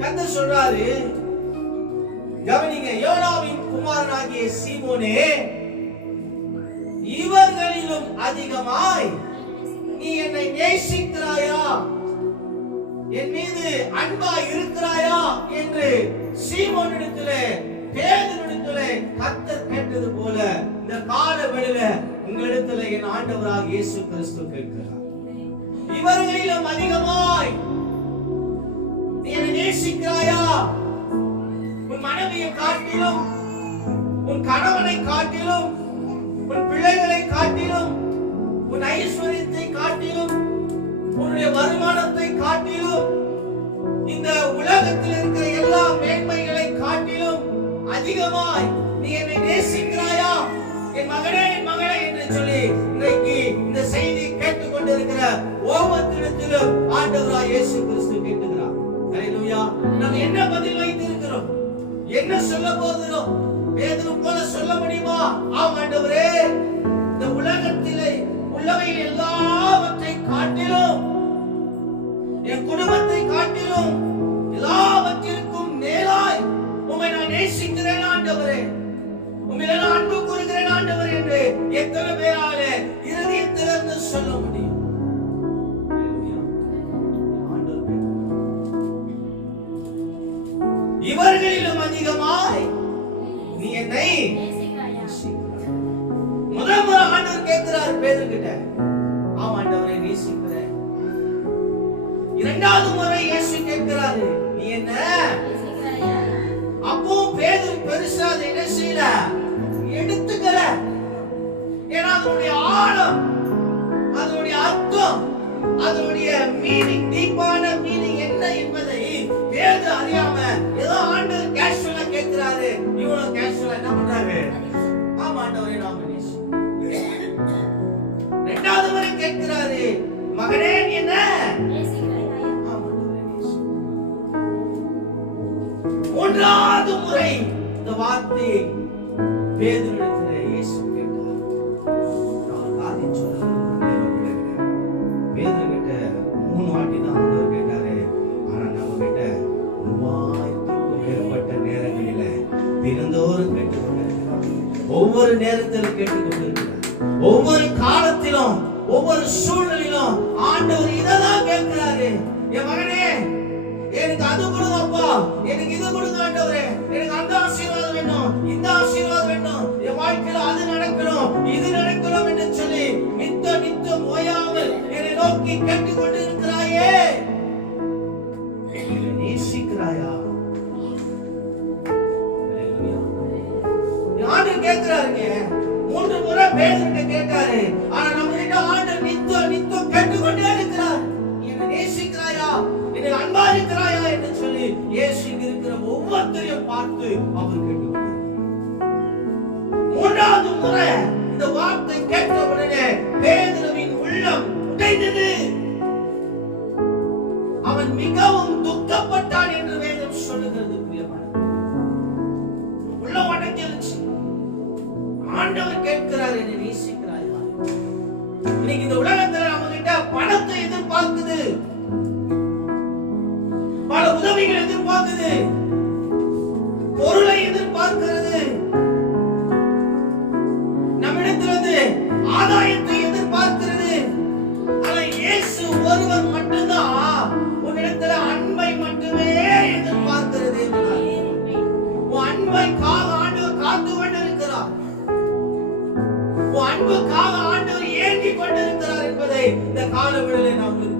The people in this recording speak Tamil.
கத்த சொல்றாரு கவனிங்க யோனாவின் குமாரனாகிய சீமோனே இவர்களிலும் அதிகமாய் நீ என்னை நேசிக்கிறாயா? என் மீது அன்பா இருக்கிறாயா? என்று சீமோனிடத்துல பேதனிடத்துல கத்தர் கேட்டது போல இந்த கால வெளியில உங்களிடத்துல என் ஆண்டவராக இயேசு கிறிஸ்து கேட்கிறார். இவர்களிலும் அதிகமாய் நேசிக்கிறாயா உன் மனைவியை காட்டிலும் உன் கணவனை காட்டிலும் உன் பிள்ளைகளை காட்டிலும் உன் ஐஸ்வர்யத்தை காட்டிலும் உன்னுடைய வருமானத்தை காட்டிலும் இந்த உலகத்தில் இருக்கிற எல்லா மேன்மைகளை காட்டிலும் அதிகமாய் நீ என்னை நேசிக்கிறாயா? என் மகனே என் மகளே என்று சொல்லி இன்றைக்கு இந்த செய்தி கேட்டுக் கொண்டிருக்கிற என்ன பதில் வைத்திருக்கிறோம்? என்ன சொல்ல போகிறோம்? பேதுரு போல சொல்ல முடியுமா? ஆம் ஆண்டவரே. இந்த உலகத்திலே உள்ளவை எல்லாவற்றை காட்டிலும் என் குடும்பத்தை காட்டிலும் எல்லாவற்றிற்கும் மேலாய் உம்மை நான் நேசிக்கிறேன் ஆண்டவரே. உம்மை நான் அன்பு கூறுகிறேன் ஆண்டவர் என்று எத்தனை பேராலே இருதயத்திலிருந்து சொல்ல முடியும்? இவர்களிலும் அதிகமாய் நீ என்னை முதல் முறை ஆண்டவர் கேட்கிறார் பேதர் கிட்ட. ஆமா ஆண்டவரை நேசிக்கிறேன் இரண்டாவது முறை இயேசு கேட்கிறாரு நீ என்ன? அப்போ பேதர் பெருசா அதை என்ன செய்யல? இரண்டாவது முறை கேட்கிறாரு. மகனே நீ என்ன? மூன்றாவது முறை இந்த வார்த்தை பேதுருவிடத்திலே இயேசு கேட்டார். நான் காரியம் சொல்றது பேதுருகிட்ட மூணு வாட்டி தான் ஆண்டவர் கேட்டாரு. ஆனா நம்ம கிட்ட மூவாயிரத்துக்கும் மேற்பட்ட நேரங்களில தினந்தோறும் கேட்டு ஒவ்வொரு நேரத்திலும் கேட்டுக்கொண்டிருக்கிறார். ஒவ்வொரு காலத்திலும் ஒவ்வொரு சூழ்நிலையிலும் ஆண்டவர் இதைதான் கேட்கிறாரு. என் மகனே எனக்கு அது கொடுங்க அப்பா. எனக்கு இது கொடுங்க ஆண்டவரே. எனக்கு அந்த ஆசீர்வாதம் வேணும் இந்த ஆசீர்வாதம் வேணும் என் வாழ்க்கையில அது நடக்கணும் இது நடக்கணும் என்று சொல்லி நித்த நித்தம் ஓயாமல் என்னை நோக்கி கேட்டுக்கொண்டு ஆனா நம்ம கிட்ட ஆண்டவர் நித்தம் நித்தம் கேட்டுக்கொண்டே இருக்கிறார். என்னை நேசிக்கிறாயா? என்னை அன்பா இருக்கிறாயா என்று சொல்லி இயேசு இருக்கிற ஒவ்வொருத்தரையும் பார்த்து அவர் கேட்டுக்கொண்டிருக்கிறார். மூன்றாவது முறை இந்த வார்த்தை கேட்ட உடனே பேதுருவின் உள்ளம் உடைந்தது. அவன் மிகவும் துக்கப்பட்ட இன்னைக்கு இந்த உலகத்துல நம்ம கிட்ட பணத்தை எதிர்பார்க்குது. பல உதவிகள் எதிர்பார்க்குது. பொருளை எதிர்பார்க்கிறது. நம்மிடத்திலிருந்து ஆதாயத்தை எதிர்பார்க்கிறது. ஆனா இயேசு ஒருவர் மட்டும்தான் உன்னிடத்துல அன்பை மட்டுமே எதிர்பார்க்கிறது உன் அன்பைக்காக ஆண்டு காத்து கொண்டிருக்கிறார் உன் அன்புக்காக ஆண்டவர் ஏங்கி கொண்டிருக்கிறார் என்பதை இந்த காலவெளியிலே நாம்